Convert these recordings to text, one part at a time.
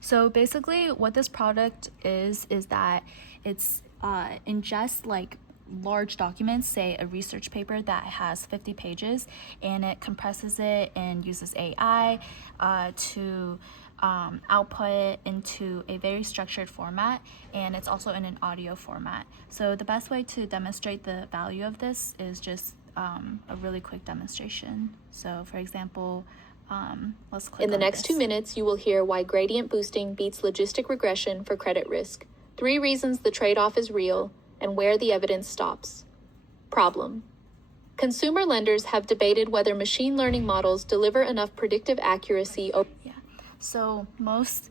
So basically what this product is that it's ingests like large documents, say a research paper that has 50 pages, and it compresses it and uses AI to output it into a very structured format, and it's also in an audio format. So the best way to demonstrate the value of this is just a really quick demonstration. So for example, let's click In the on next this. 2 minutes, you will hear why gradient boosting beats logistic regression for credit risk, 3 reasons the trade-off is real, and where the evidence stops. Problem. Consumer lenders have debated whether machine learning models deliver enough predictive accuracy. Yeah. So most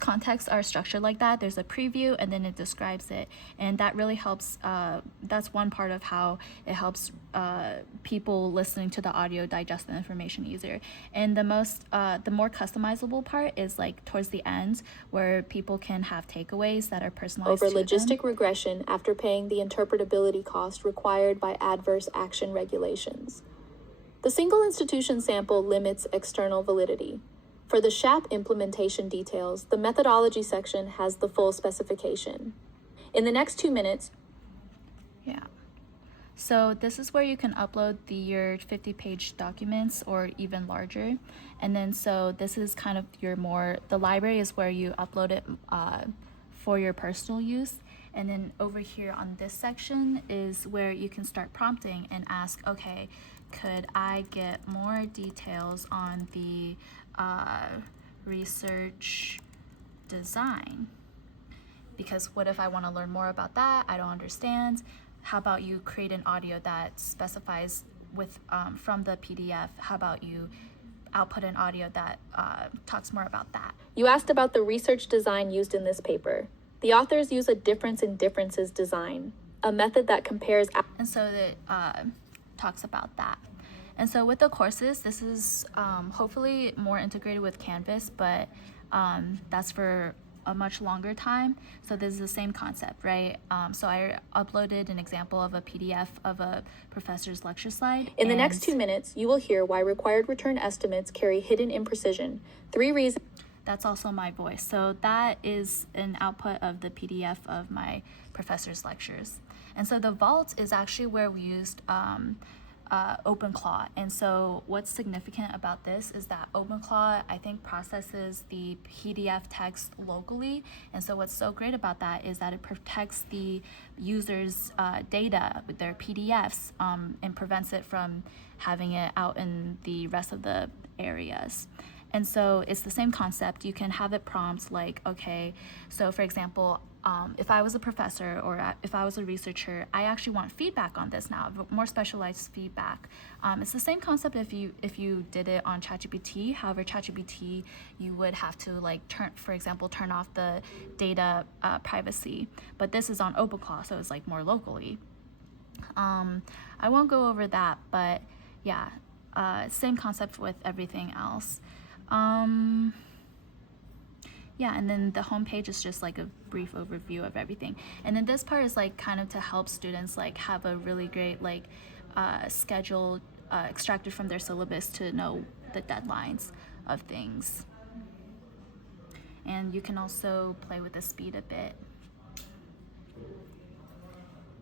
contexts are structured like that. There's a preview and then it describes it, and that really helps. That's one part of how it helps people listening to the audio digest the information easier. And the more customizable part is like towards the end, where people can have takeaways that are personalized Over to logistic them. regression after paying the interpretability cost required by adverse action regulations. The single institution sample limits external validity. For the SHAP implementation details, the methodology section has the full specification. In the next 2 minutes, Yeah. So this is where you can upload your 50-page documents or even larger. And then so this is kind of the library is where you upload it for your personal use. And then over here on this section is where you can start prompting and ask, okay, could I get more details on the research design? Because what if I want to learn more about that? I don't understand. How about you create an audio that specifies with from the PDF? How about you output an audio that talks more about that? you asked about the research design used in this paper. The authors use a difference in differences design, a method that compares. And so it talks about that. And so with the courses, this is hopefully more integrated with Canvas, but that's for a much longer time. So this is the same concept, right? So I uploaded an example of a PDF of a professor's lecture slide. In the next 2 minutes, you will hear why required return estimates carry hidden imprecision. 3 reasons. That's also my voice. So that is an output of the PDF of my professor's lectures. And so the vault is actually where we used OpenClaw. And so what's significant about this is that OpenClaw, I think, processes the PDF text locally. And so what's so great about that is that it protects the user's data with their PDFs and prevents it from having it out in the rest of the areas. And so it's the same concept. You can have it prompt like, okay, so for example, if I was a professor or if I was a researcher, I actually want feedback on this now, more specialized feedback. It's the same concept if you did it on ChatGPT. However, ChatGPT, you would have to like turn off the data privacy. But this is on OpenClaw, so it's like more locally. I won't go over that, but yeah, same concept with everything else. Yeah, and then the homepage is just like a brief overview of everything. And then this part is like kind of to help students like have a really great like schedule extracted from their syllabus to know the deadlines of things. And you can also play with the speed a bit.